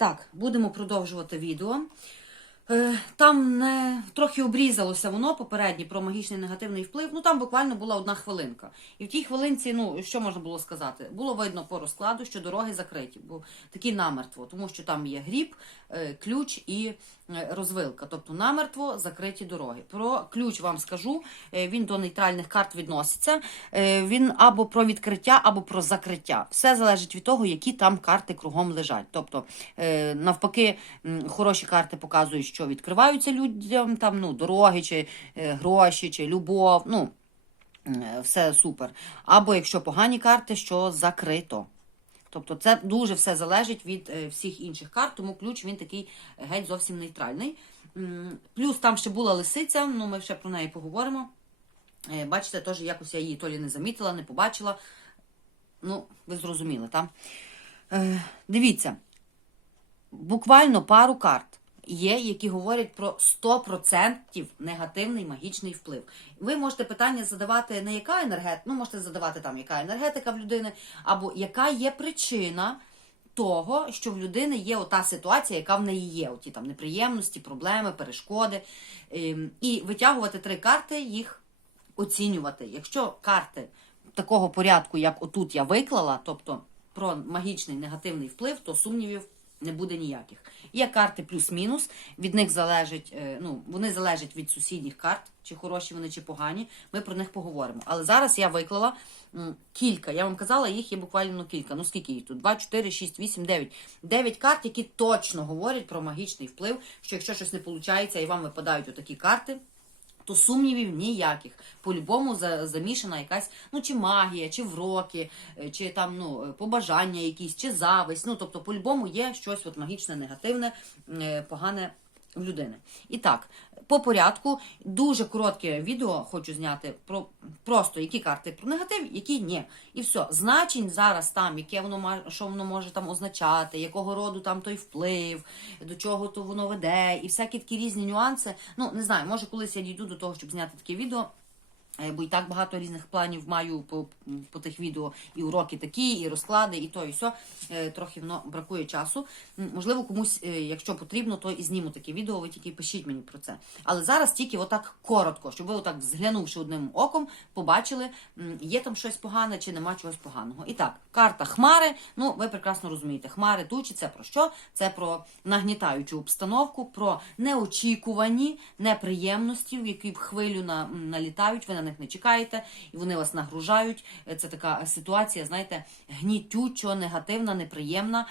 Так, будемо продовжувати відео. Е, Там не трохи обрізалося воно попереднє про магічний негативний вплив. Ну там буквально була одна хвилинка. І в тій хвилинці, ну що можна було сказати? Було видно по розкладу, що дороги закриті, бо такі намертво, тому що там є гріб, е, ключ і розвилка. Тобто намертво закриті дороги. Про ключ вам скажу. е, Він до нейтральних карт відноситься. Е, Він або про відкриття, або про закриття. Все залежить від того, які там карти кругом лежать. Тобто, е, навпаки, хороші карти показують, що відкриваються людям там ну, дороги, чи е, гроші, чи любов. Ну, е, все супер. Або якщо погані карти, що закрито. Тобто це дуже все залежить від е, всіх інших карт, тому ключ він такий е, геть зовсім нейтральний. Плюс там ще була лисиця, ну ми ще про неї поговоримо. Е, Бачите, теж якось я її то лі не замітила, не побачила. Ну, ви зрозуміли, так? Дивіться, буквально пару карт є, які говорять про 100% негативний магічний вплив. Ви можете питання задавати не яка енергетика, ну можете задавати там, яка енергетика в людини, або яка є причина того, що в людини є ота ситуація, яка в неї є, оті там неприємності, проблеми, перешкоди. Ем, І витягувати три карти, їх оцінювати. Якщо карти такого порядку, як отут я виклала, тобто про магічний негативний вплив, то сумнівів не буде ніяких. Є карти плюс-мінус, від них залежить, е, ну, вони залежать від сусідніх карт, чи хороші вони, чи погані. Ми про них поговоримо. Але зараз я виклала кілька. Я вам казала, їх є буквально кілька. Ну скільки їх тут? 2, 4, 6, 8, 9. 9 карт, які точно говорять про магічний вплив, що якщо щось не виходить і вам випадають отакі карти, то сумнівів ніяких. По-любому за- замішана якась, ну, чи магія, чи вроки, е, чи там ну, е, побажання якісь, чи зависть. Ну, тобто, по-любому є щось от магічне, негативне, е, погане в людини. І так, по порядку, дуже коротке відео хочу зняти про просто які карти про негатив, які ні. І все. Значень зараз там, яке воно що воно може там означати, якого роду там той вплив, до чого то воно веде, і всякі такі різні нюанси. Ну, не знаю, може колись я дійду до того, щоб зняти таке відео. Е, Бо і так багато різних планів маю по, по тих відео, і уроки такі, і розклади, і то, і все. Трохи воно бракує часу. Можливо, комусь, е, якщо потрібно, то і зніму таке відео, ви тільки пишіть мені про це. Але зараз тільки отак коротко, щоб ви отак зглянувши одним оком, побачили, є там щось погане чи нема чогось поганого. І так, карта Хмари. Ну, ви прекрасно розумієте, хмари тучі це про що? Це про нагнітаючу обстановку, про неочікувані неприємності, які в хвилю на, налітають, ви на них не чекаєте, і вони вас нагружають. Е, Це така ситуація, знаєте, гнітючо, негативна, неприємна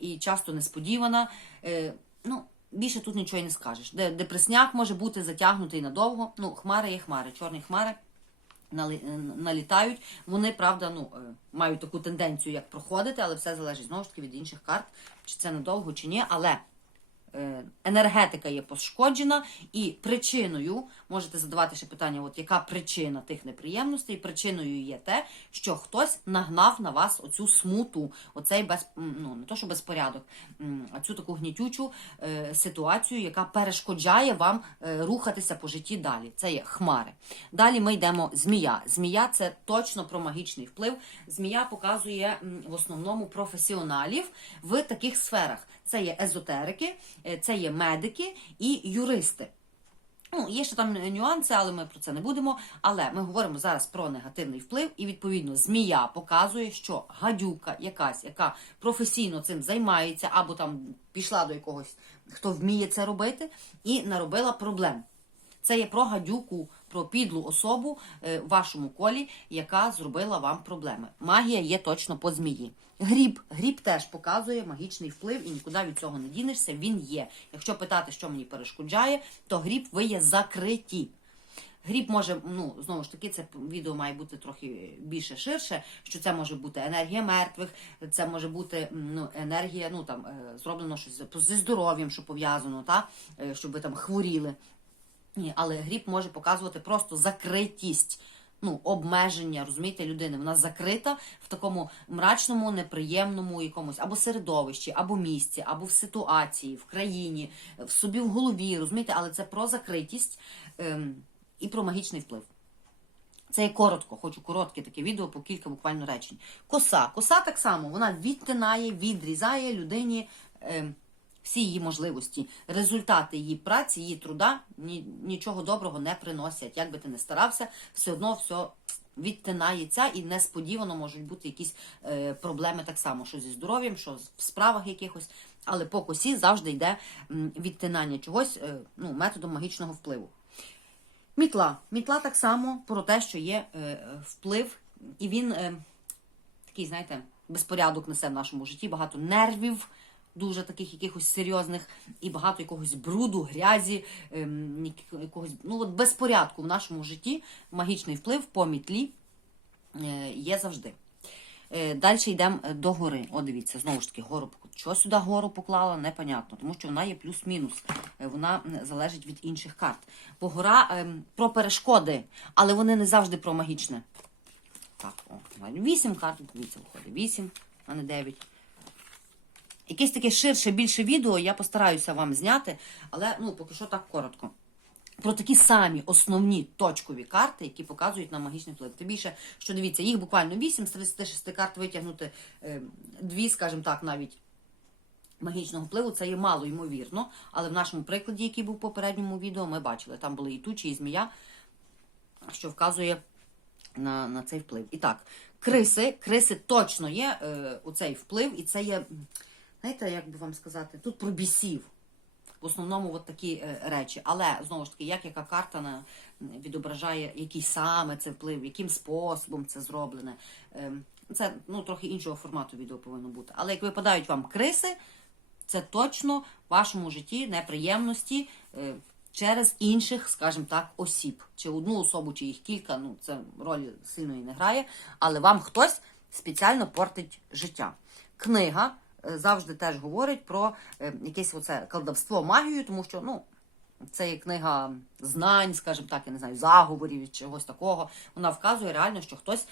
і часто несподівана. Е, Ну, більше тут нічого не скажеш. Депресняк може бути затягнутий надовго. Ну, хмари є хмари, чорні хмари е, налітають. Вони, правда, ну, мають таку тенденцію, як проходити, але все залежить знову ж таки від інших карт, чи це надовго, чи ні. Але енергетика є пошкоджена, і причиною можете задавати ще питання: от яка причина тих неприємностей? Причиною є те, що хтось нагнав на вас оцю смуту, оцей без ну не то, що безпорядок, а цю таку гнітючу е, ситуацію, яка перешкоджає вам е, рухатися по житті далі. Це є хмари. Далі ми йдемо змія. Змія це точно про магічний вплив. Змія показує в основному професіоналів в таких сферах. Це є езотерики, е, це є медики і юристи. Ну, є ще там нюанси, але ми про це не будемо. Але ми говоримо зараз про негативний вплив, і відповідно змія показує, що гадюка якась, яка професійно цим займається, або там пішла до якогось, хто вміє це робити, і наробила проблем. Це є про гадюку, про підлу особу е, в вашому колі, яка зробила вам проблеми. Магія є точно по змії. Гріб. Гріб теж показує магічний вплив і нікуди від цього не дінешся. Він є. Якщо питати, що мені перешкоджає, то гріб ви є закриті. Гріб може, ну знову ж таки, це відео має бути трохи більше ширше. Що це може бути енергія мертвих, це може бути ну, енергія, ну там е, зроблено щось зі здоров'ям, що пов'язано, та е, щоб ви там хворіли. Ні, але гріб може показувати просто закритість. Ну, обмеження, розумієте, людини. Вона закрита в такому мрачному, неприємному якомусь або середовищі, або місці, або в ситуації, в країні, в собі в голові, розумієте, але це про закритість ем, і про магічний вплив. Це є коротко, хочу коротке таке відео по кілька буквально речень. Коса. Коса так само, вона відтинає, відрізає людині е, всі її можливості, результати її праці, її труда ні, нічого доброго не приносять. Як би ти не старався, все одно все відтинається і несподівано можуть бути якісь е, проблеми так само, що зі здоров'ям, що в справах якихось. Але по косі завжди йде відтинання чогось е, ну, методом магічного впливу. Мітла. Мітла так само про те, що є е, вплив, і він е, такий, знаєте, безпорядок несе в нашому житті, багато нервів, дуже таких якихось серйозних, і багато якогось бруду, грязі, ем, якогось ну, от безпорядку в нашому житті. Магічний вплив по мітлі е, є завжди. Е, Далі йдемо до гори. О, дивіться, знову ж таки, гору. Чого сюди гору поклала, непонятно, тому що вона є плюс-мінус. Е, Вона залежить від інших карт. Бо гора ем, про перешкоди, але вони не завжди про магічне. Так, о, вісім карт, дивіться, виходить. Вісім, а не дев'ять. Якесь таке ширше, більше відео я постараюся вам зняти, але ну, поки що так коротко. Про такі самі основні точкові карти, які показують нам магічний вплив. Тим більше, що дивіться, їх буквально 8 з 36 карт витягнути е, дві, скажімо так, навіть магічного впливу, це є мало ймовірно. Але в нашому прикладі, який був в попередньому відео, ми бачили, там були і тучі, і змія, що вказує на, на цей вплив. І так, криси, криси точно є е, у цей вплив, і це є, знаєте, як би вам сказати, тут про бісів. В основному от такі е, речі. Але знову ж таки, як яка карта відображає, який саме це вплив, яким способом це зроблене. Ем, Це ну, трохи іншого формату відео повинно бути. Але як випадають вам криси, це точно в вашому житті неприємності е, через інших, скажімо так, осіб. Чи одну особу, чи їх кілька, ну це ролі сильної не грає, але вам хтось спеціально портить життя. Книга завжди теж говорить про е, якесь оце колдовство, магію, тому що, ну. Це є книга знань, скажімо так, я не знаю, заговорів, чогось такого. Вона вказує реально, що хтось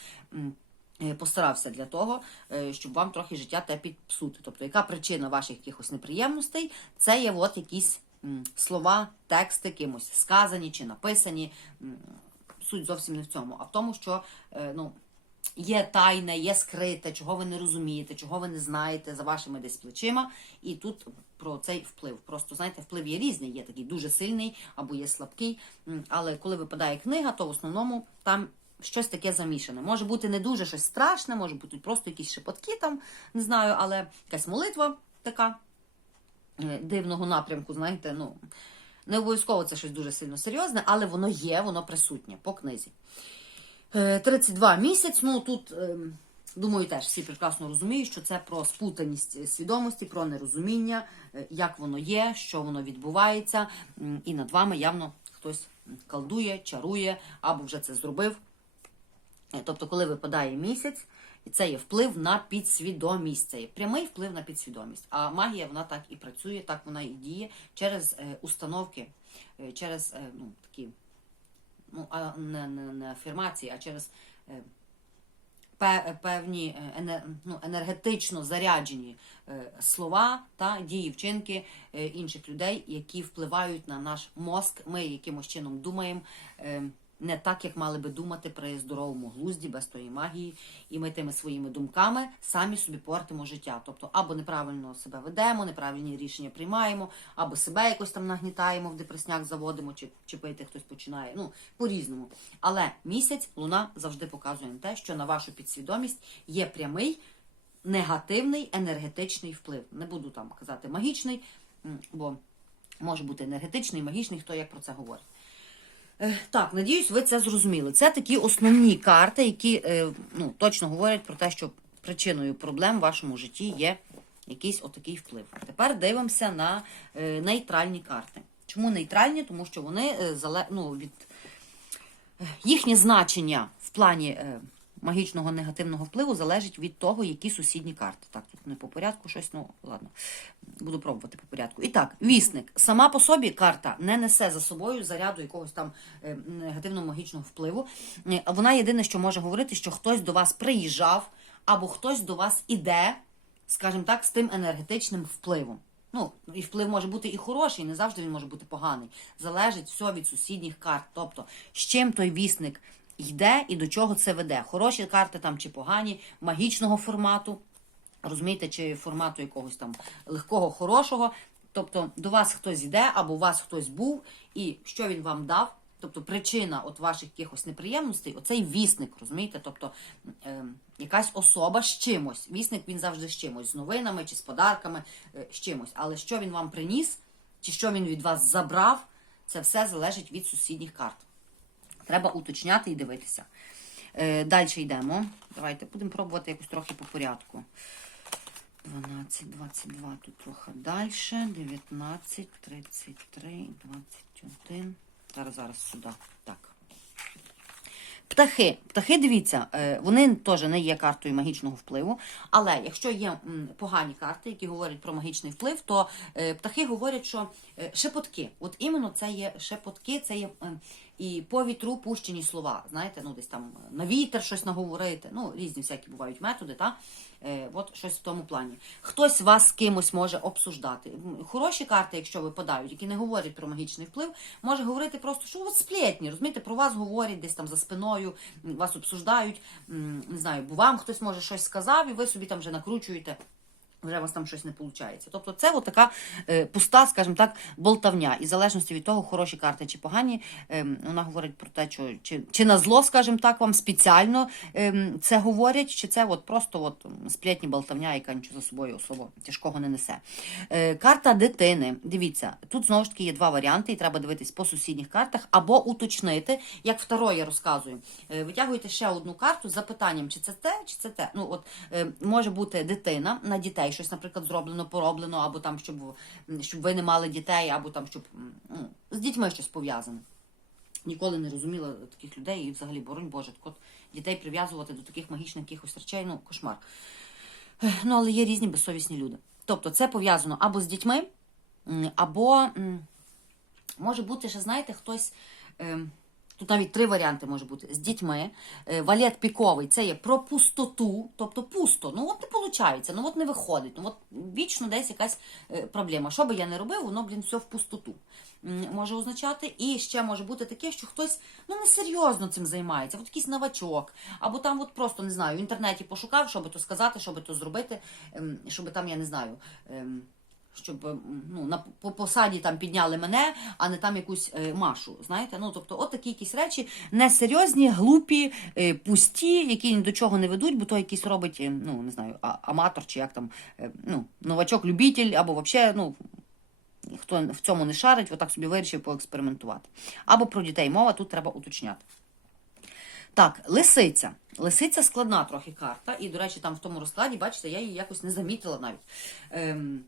е, постарався для того, е, щоб вам трохи життя те підпсути. Тобто, яка причина ваших якихось неприємностей? Це є от якісь слова, тексти кимось сказані чи написані. Суть зовсім не в цьому, а в тому, що е, ну, є тайне, є скрите, чого ви не розумієте, чого ви не знаєте за вашими десь плечима. І тут про цей вплив. Просто знаєте, вплив є різний, є такий дуже сильний або є слабкий. Але коли випадає книга, то в основному там щось таке замішане. Може бути не дуже щось страшне, може бути просто якісь шепотки там, не знаю, але якась молитва така е, дивного напрямку, знаєте, ну. Не обов'язково це щось дуже сильно серйозне, але воно є, воно присутнє по книзі. Е, 32 місяць. Ну тут, ем, думаю, теж всі прекрасно розуміють, що це про спутаність е, свідомості, про нерозуміння, е, як воно є, що воно відбувається. І над вами явно хтось колдує, чарує або вже це зробив. Е, Тобто, коли випадає місяць, і це є вплив на підсвідомість. Це є прямий вплив на підсвідомість. А магія вона так і працює, так вона і діє через е, установки, е, через е, ну, такі ну, а не, не, не афірмації, а через е, певні е, ну, енергетично заряджені е, слова та дії, вчинки інших людей, які впливають на наш мозк. Ми якимось чином думаємо. Не так, як мали би думати при здоровому глузді, без тої магії, і ми тими своїми думками самі собі портимо життя. Тобто, або неправильно себе ведемо, неправильні рішення приймаємо, або себе якось там нагнітаємо, в депресняк заводимо, чи, чи пити хтось починає. Ну, по-різному. Але місяць луна завжди показує на те, що на вашу підсвідомість є прямий негативний енергетичний вплив. Не буду там казати магічний, бо може бути енергетичний, магічний, хто як про це говорить. Е, Так, надіюсь, ви це зрозуміли. Це такі основні карти, які е, ну, точно говорять про те, що причиною проблем в вашому житті є якийсь отакий вплив. Тепер дивимося на е, нейтральні карти. Чому нейтральні? Тому що вони ну, від їхнє значення в плані магічного негативного впливу залежить від того, які сусідні карти. Так, тут не по порядку щось, ну ладно, буду пробувати по порядку. І так, вісник. Сама по собі карта не несе за собою заряду якогось там е, негативного магічного впливу. Е, Вона єдине, що може говорити, що хтось до вас приїжджав, або хтось до вас іде, скажімо так, з тим енергетичним впливом. Ну, і вплив може бути і хороший, не завжди він може бути поганий. Залежить все від сусідніх карт. Тобто, з чим той вісник йде і до чого це веде. Хороші карти там чи погані, магічного формату. розумієте, чи формату якогось там легкого, хорошого. Тобто до вас хтось йде, або у вас хтось був, і що він вам дав. Тобто причина от ваших якихось неприємностей, оцей вісник, розумієте? Тобто е, якась особа з чимось. Вісник він завжди з чимось, з новинами чи з подарками, е, з чимось. Але що він вам приніс, чи що він від вас забрав, це все залежить від сусідніх карт. Треба уточняти і дивитися. Е, Далі йдемо. Давайте будемо пробувати якось трохи по порядку. 12, 22 тут трохи далі. 19, 33, 21. Зараз, зараз сюди. Так. Птахи. Птахи, дивіться, е, вони теж не є картою магічного впливу. Але якщо є погані карти, які говорять про магічний вплив, то е, птахи говорять, що шепотки. От іменно це є шепотки, це є і по вітру пущені слова. Знаєте, ну десь там на вітер щось наговорити. Ну, різні всякі бувають методи, та? Е, от щось в тому плані. Хтось вас з кимось може обсуждати. Хороші карти, якщо випадають, які не говорять про магічний вплив, може говорити просто, що от сплетні, розумієте, про вас говорять десь там за спиною, вас обсуждають. Не знаю, бо вам хтось може щось сказав, і ви собі там вже накручуєте. Вже у вас там щось не виходить. Тобто це от така е, пуста, скажімо так, болтавня. І в залежності від того, хороші карти чи погані, е, вона говорить про те, що чи, чи на зло, скажімо так, вам спеціально е, це говорять, чи це от просто от сплетні болтавня, яка нічого за собою особо тяжкого не несе. Е, карта дитини. Дивіться, тут знову ж таки є два варіанти, і треба дивитись по сусідніх картах, або уточнити, як второ я розказую. Е, витягуєте ще одну карту з запитанням, чи це те, чи це те. Ну, от може бути дитина на дітей, щось, наприклад, зроблено, пороблено, або там, щоб, щоб ви не мали дітей, або там, щоб ну, з дітьми щось пов'язане. Ніколи не розуміла таких людей і взагалі, боронь Боже, так от дітей прив'язувати до таких магічних якихось речей, ну, кошмар. Ну, але є різні безсовісні люди. Тобто це пов'язано або з дітьми, або може бути, ще знаєте, хтось. Ем, Тут навіть три варіанти може бути з дітьми. Е, Валет піковий це є про пустоту, тобто пусто. Ну от не виходить, ну от не виходить. Ну от вічно десь якась е, проблема. Що би я не робив, воно, блін, все в пустоту може означати. І ще може бути таке, що хтось ну несерйозно цим займається, от якийсь новачок, або там от просто не знаю, в інтернеті пошукав, що то сказати, що то зробити, ем, щоб там, я не знаю. Ем, щоб ну, на по посаді там підняли мене, а не там якусь е, машу. Знаєте, ну тобто, от такі якісь речі несерйозні, глупі, е, пусті, які ні до чого не ведуть, бо то якийсь робить, е, ну не знаю, а, аматор чи як там, е, ну, новачок-любитель, або взагалі, ну. Хто в цьому не шарить, отак собі вирішив поекспериментувати. Або про дітей мова, тут треба уточняти. Так, лисиця. Лисиця складна трохи карта. І, до речі, там в тому розкладі, бачите, я її якось не замітила навіть. Ем,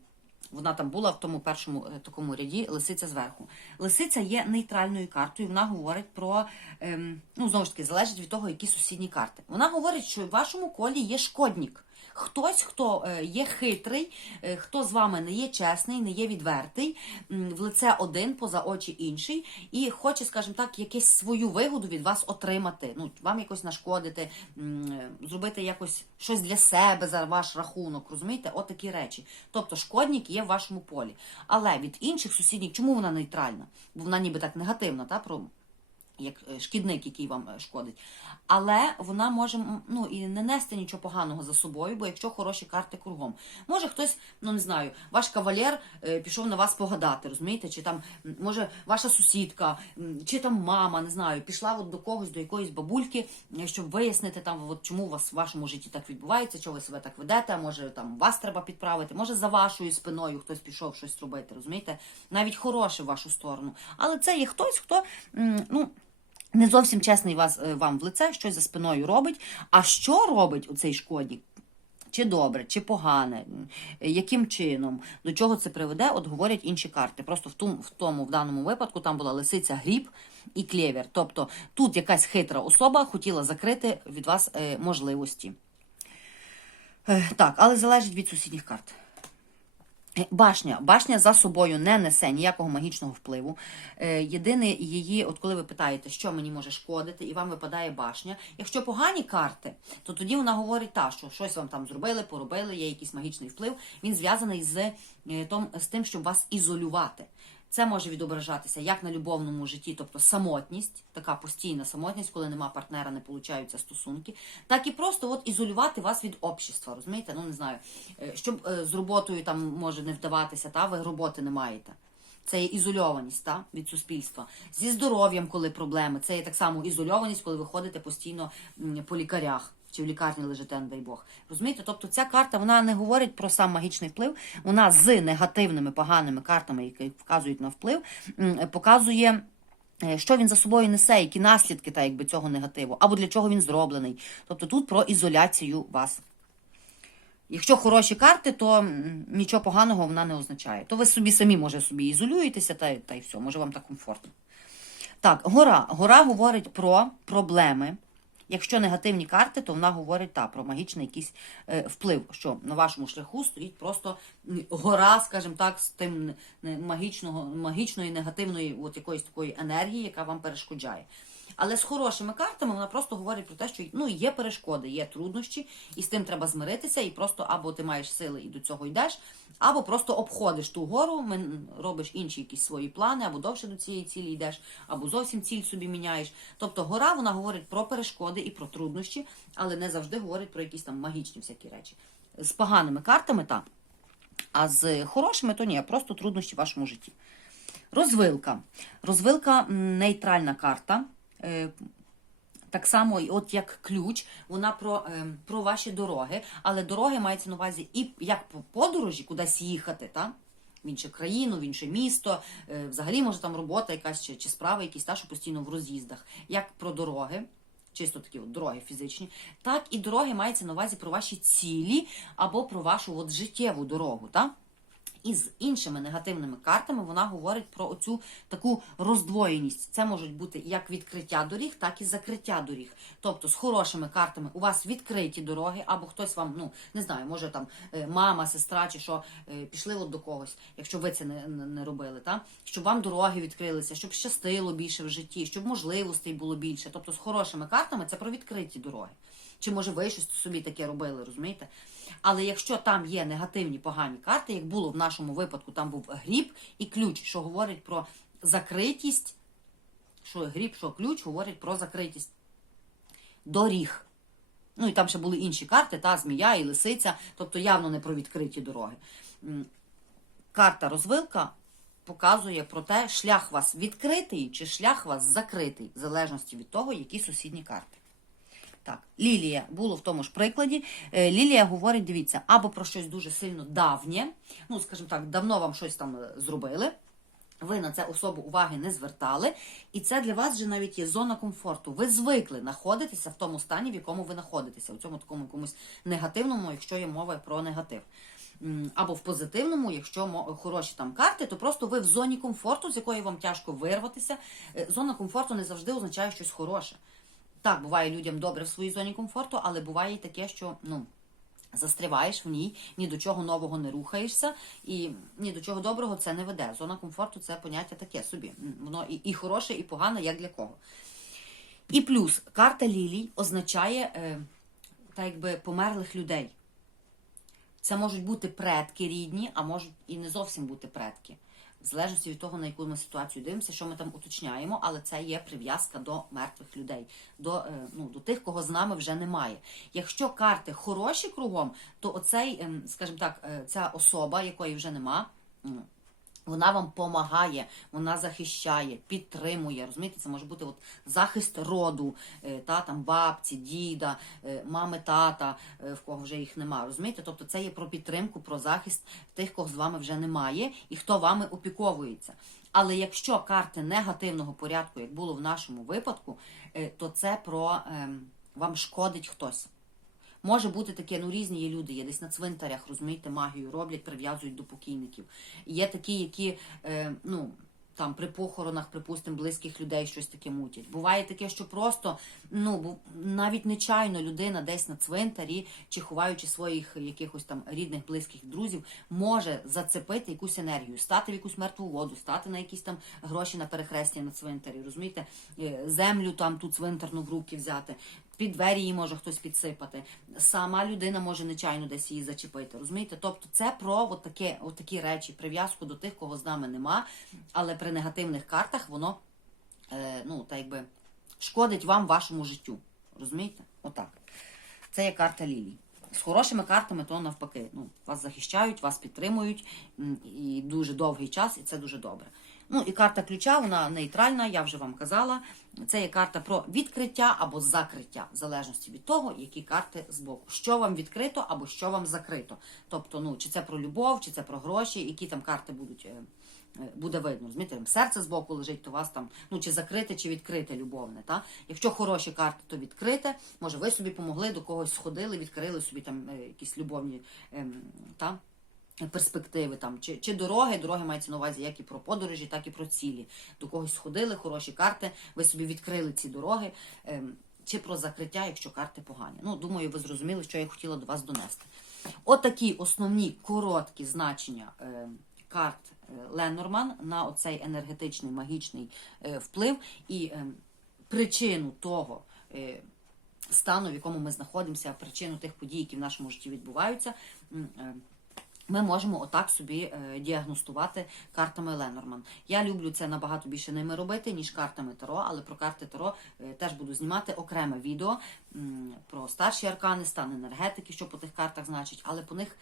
вона там була в тому першому е, такому ряді, лисиця зверху. Лисиця є нейтральною картою. Вона говорить про, ем, ну, знову ж таки, залежить від того, які сусідні карти. Вона говорить, що в вашому колі є шкодник. Хтось, хто е, є хитрий, е, хто з вами не є чесний, не є відвертий, в лице один, поза очі інший, і хоче, скажімо так, якусь свою вигоду від вас отримати. Ну, вам якось нашкодити, е, зробити якось щось для себе за ваш рахунок. Розумієте? От такі речі. Тобто шкодник є в вашому полі. Але від інших сусідніх, чому вона нейтральна? Бо вона ніби так негативна, та, про як е, шкідник, який вам е, шкодить. Але вона може ну, і не нести нічого поганого за собою, бо якщо хороші карти кругом. Може хтось, ну не знаю, ваш кавалер е, пішов на вас погадати, розумієте? Чи там, може, ваша сусідка, чи там мама, не знаю, пішла от до когось, до якоїсь бабульки, щоб вияснити, там, от, чому у вас в вашому житті так відбувається, чого ви себе так ведете, може там вас треба підправити, може за вашою спиною хтось пішов щось робити, розумієте? Навіть хороше в вашу сторону. Але це є хтось, хто, ну. Не зовсім чесний вас, е, вам в лице, щось за спиною робить. А що робить оцей шкодник? Чи добре, чи погане, яким чином, до чого це приведе, от говорять інші карти. Просто в тому, в тому в даному випадку там була лисиця гріб і клєвір. Тобто тут якась хитра особа хотіла закрити від вас е, можливості. Е, так, але залежить від сусідніх карт. Башня. Башня за собою не несе ніякого магічного впливу. Е, єдине її, от коли ви питаєте, що мені може шкодити, і вам випадає башня. Якщо погані карти, то тоді вона говорить та, що щось вам там зробили, поробили, є якийсь магічний вплив. Він зв'язаний з, е, з тим, щоб вас ізолювати. Це може відображатися як на любовному житті, тобто самотність, така постійна самотність, коли нема партнера, не получаються стосунки, так і просто от ізолювати вас від общества, розумієте? Ну не знаю, е, щоб е, з роботою там може не вдаватися, та ви роботи не маєте. Це є ізольованість та, від суспільства. Зі здоров'ям, коли проблеми, це є так само ізольованість, коли ви ходите постійно по лікарях чи в лікарні лежите, не дай Бог. Розумієте? Тобто ця карта вона не говорить про сам магічний вплив, вона з негативними, поганими картами, які вказують на вплив, показує. е, Що він за собою несе, які наслідки та, якби, цього негативу, або для чого він зроблений. Тобто тут про ізоляцію вас. Якщо хороші карти, то нічого поганого вона не означає. То ви собі самі, може, собі ізолюєтеся, та, та й все, може вам так комфортно. Так, гора. Гора говорить про проблеми. Якщо негативні карти, то вона говорить та, про магічний якийсь е, вплив, що на вашому шляху стоїть просто гора, скажімо так, з тим магічного, магічної, негативної от якоїсь такої енергії, яка вам перешкоджає. Але з хорошими картами вона просто говорить про те, що ну, є перешкоди, є труднощі, і з тим треба змиритися, і просто або ти маєш сили і до цього йдеш, або просто обходиш ту гору, робиш інші якісь свої плани, або довше до цієї цілі йдеш, або зовсім ціль собі міняєш. Тобто гора вона говорить про перешкоди і про труднощі, але не завжди говорить про якісь там магічні всякі речі. З поганими картами так. А з хорошими то ні, просто труднощі в вашому житті. Розвилка. Розвилка нейтральна карта. Е, Так само, от як ключ, вона про, е, про ваші дороги, але дороги мається на увазі і як по подорожі, кудись їхати, та? в іншу країну, в інше місто, е, взагалі може там робота якась чи, чи справа якісь, та, що постійно в роз'їздах, як про дороги. Чисто такі от дороги фізичні, так і дороги мається на увазі про ваші цілі або про вашу от життєву дорогу. Так? І з іншими негативними картами вона говорить про оцю таку роздвоєність. Це можуть бути як відкриття доріг, так і закриття доріг. Тобто з хорошими картами у вас відкриті дороги, або хтось вам, ну не знаю, може там е, мама, сестра чи що е, пішли от до когось, якщо ви це не, не, робили, та? щоб вам дороги відкрилися, щоб щастило більше в житті, щоб можливостей було більше. Тобто з хорошими картами це про відкриті дороги. Чи може ви щось собі таке робили, розумієте? Але якщо там є негативні погані карти, як було в нашому випадку, там був гріб і ключ, що говорить про закритість, що гріб, що ключ говорить про закритість доріг. Ну і там ще були інші карти, та змія і лисиця, тобто явно не про відкриті дороги. Карта розвилка показує про те, шлях вас відкритий чи шлях вас закритий, в залежності від того, які сусідні карти. Так, Лілія було в тому ж прикладі. Е, Лілія говорить: дивіться, або про щось дуже сильно давнє, ну, скажімо так, давно вам щось там е, зробили. Ви на це особу уваги не звертали, і це для вас вже навіть є зона комфорту. Ви звикли знаходитися в тому стані, в якому ви знаходитеся, у цьому такому якомусь негативному, якщо є мова про негатив. Або в позитивному, якщо хороші там карти, то просто ви в зоні комфорту, з якої вам тяжко вирватися. Е, Зона комфорту не завжди означає щось хороше. Так, буває людям добре в своїй зоні комфорту, але буває і таке, що ну. Застріваєш в ній, ні до чого нового не рухаєшся, і ні до чого доброго це не веде. Зона комфорту це поняття таке собі. Воно і, і хороше, і погане, як для кого. І плюс карта лілій означає е, так якби померлих людей. Це можуть бути предки рідні, а можуть і не зовсім бути предки. В залежності від того, на яку ми ситуацію дивимося, що ми там уточняємо, але це є прив'язка до мертвих людей, до, е, ну, до тих, кого з нами вже немає. Якщо карти хороші кругом, то оцей, ем, скажімо так, е, ця особа, якої вже нема, м, вона вам допомагає, вона захищає, підтримує. Розумієте, це може бути от захист роду, е, та там бабці, діда, е, мами, тата, е, в кого вже їх немає. Розумієте? Тобто це є про підтримку, про захист тих, кого з вами вже немає, і хто вами опіковується. Але якщо карти негативного порядку, як було в нашому випадку, то це про ем, вам шкодить хтось. Може бути таке, ну різні є люди, є десь на цвинтарях, розумієте, магію роблять, прив'язують до покійників. Є такі, які, е, ну, там при похоронах, припустимо, близьких людей щось таке мутять. Буває таке, що просто ну навіть нечайно людина десь на цвинтарі чи ховаючи своїх якихось там рідних, близьких друзів, може зацепити якусь енергію, стати в якусь мертву воду, стати на якісь там гроші на перехрестя на цвинтарі, розумієте, Е, землю там ту цвинтарну в руки взяти. Під двері її може хтось підсипати. Сама людина може нечайно десь її зачепити. Розумієте? Тобто це про от такі речі, прив'язку до тих, кого з нами нема. Але при негативних картах воно е, ну, так якби шкодить вам вашому життю. Розумієте? Отак. Це є карта Лілії. З хорошими картами, то навпаки. Ну, вас захищають, вас підтримують і дуже довгий час, і це дуже добре. Ну і карта ключа, вона нейтральна, я вже вам казала. Це є карта про відкриття або закриття, в залежності від того, які карти збоку. Що вам відкрито або що вам закрито. Тобто, ну, чи це про любов, чи це про гроші, які там карти будуть. е, е, Буде видно, розумієте, серце збоку лежить, то вас там ну чи закрите, чи відкрите любовне. Та? Якщо хороші карти, то відкрите. Може, ви собі помогли, до когось сходили, відкрили собі там е, якісь любовні ем, та, перспективи там, чи, чи дороги, дороги мається на увазі як і про подорожі, так і про цілі. До когось сходили, хороші карти, ви собі відкрили ці дороги, ем, чи про закриття, якщо карти погані. Ну, думаю, ви зрозуміли, що я хотіла до вас донести. Отакі основні короткі значення е, карт е, Ленорман на оцей енергетичний магічний е, вплив і е, причину того. Е, стану, в якому ми знаходимося, причину тих подій, які в нашому житті відбуваються, м, е, ми можемо отак собі е, діагностувати картами Ленорман. Я люблю це набагато більше ними робити, ніж картами Таро, але про карти Таро е, теж буду знімати окреме відео про старші аркани, стан енергетики, що по тих картах значить, але по них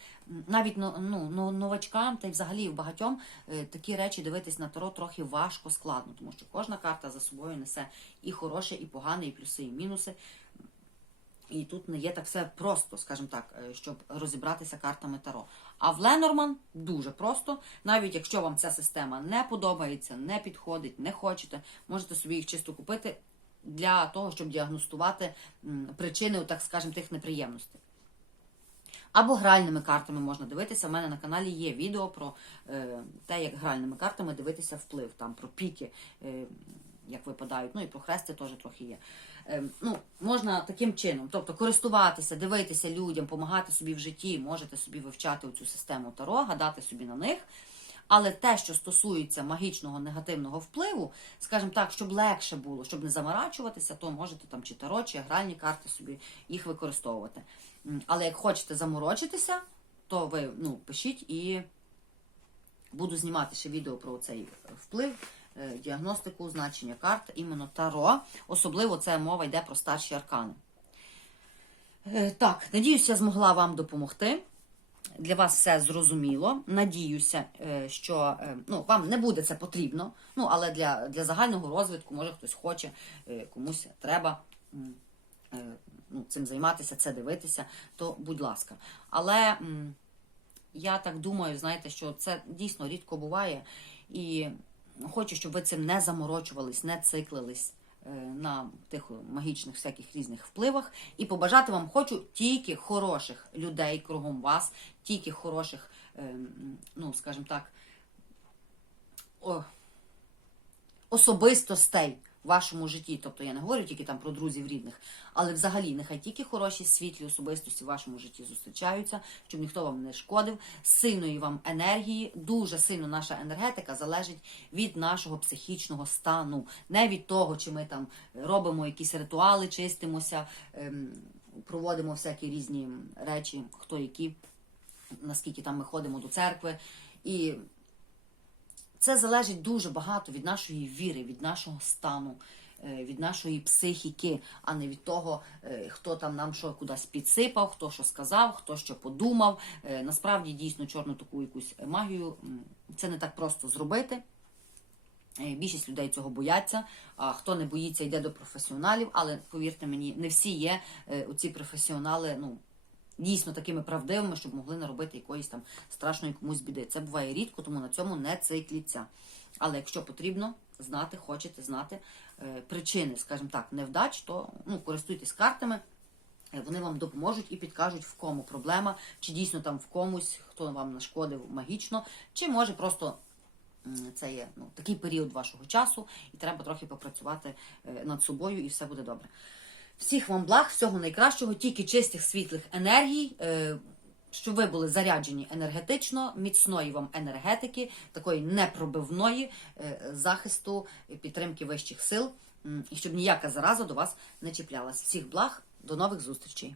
навіть ну, ну, ну, новачкам та й взагалі в багатьом е, такі речі дивитись на Таро трохи важко складно, тому що кожна карта за собою несе і хороше, і погане, і плюси, і мінуси. І тут не є так все просто, скажімо так, е, щоб розібратися картами Таро. А в Ленорман дуже просто. Навіть якщо вам ця система не подобається, не підходить, не хочете, можете собі їх чисто купити для того, щоб діагностувати причини, так скажімо, тих неприємностей. Або гральними картами можна дивитися. У мене на каналі є відео про е, те, як гральними картами дивитися вплив, там про піки, е, як випадають, ну і про хрести теж трохи є. Е, ну, можна таким чином, тобто користуватися, дивитися людям, допомагати собі в житті, можете собі вивчати цю систему Таро, гадати собі на них. Але те, що стосується магічного негативного впливу, скажімо так, щоб легше було, щоб не заморачуватися, то можете там чи таро, чи гральні карти собі їх використовувати. Але як хочете заморочитися, то ви ну, пишіть і буду знімати ще відео про цей вплив, діагностику, значення карт, іменно таро. Особливо це мова йде про старші аркани. Е, Так, надіюся, я змогла вам допомогти. Для вас все зрозуміло. Надіюся, е, що е, ну, вам не буде це потрібно. Ну, але для, для загального розвитку, може хтось хоче, е, комусь треба е, ну, цим займатися, це дивитися, то будь ласка. Але я так думаю, знаєте, що це дійсно рідко буває. І хочу, щоб ви цим не заморочувались, не циклились е, на тих магічних всяких різних впливах. І побажати вам хочу тільки хороших людей кругом вас, тільки хороших, е, ну, скажімо так, особистостей вашому житті. Тобто я не говорю тільки там про друзів рідних, але взагалі нехай тільки хороші світлі особистості в вашому житті зустрічаються, щоб ніхто вам не шкодив, сильної вам енергії. Дуже сильно наша енергетика залежить від нашого психічного стану, не від того, чи ми там робимо якісь ритуали, чистимося, ем, проводимо всякі різні речі, хто які, наскільки там ми ходимо до церкви. І це залежить дуже багато від нашої віри, від нашого стану, е, від нашої психіки, а не від того, е, хто там нам що кудись підсипав, хто що сказав, хто що подумав. Е, Насправді дійсно чорну таку якусь магію це не так просто зробити. Більшість людей цього бояться. А хто не боїться, йде до професіоналів. Але повірте мені, не всі є оці професіонали. Ну дійсно такими правдивими, щоб могли наробити якоїсь там страшної комусь біди. Це буває рідко, тому на цьому не цикліться. Але якщо потрібно знати, хочете знати е, причини, скажімо так, невдач, то ну, користуйтесь картами. Е, Вони вам допоможуть і підкажуть, в кому проблема, чи дійсно там в комусь, хто вам нашкодив магічно, чи може просто це є ну, такий період вашого часу, і треба трохи попрацювати е, над собою, і все буде добре. Всіх вам благ, всього найкращого, тільки чистих світлих енергій, е, щоб ви були заряджені енергетично, міцної вам енергетики, такої непробивної е, захисту, підтримки вищих сил, і щоб ніяка зараза до вас не чіплялась. Всіх благ, До нових зустрічей!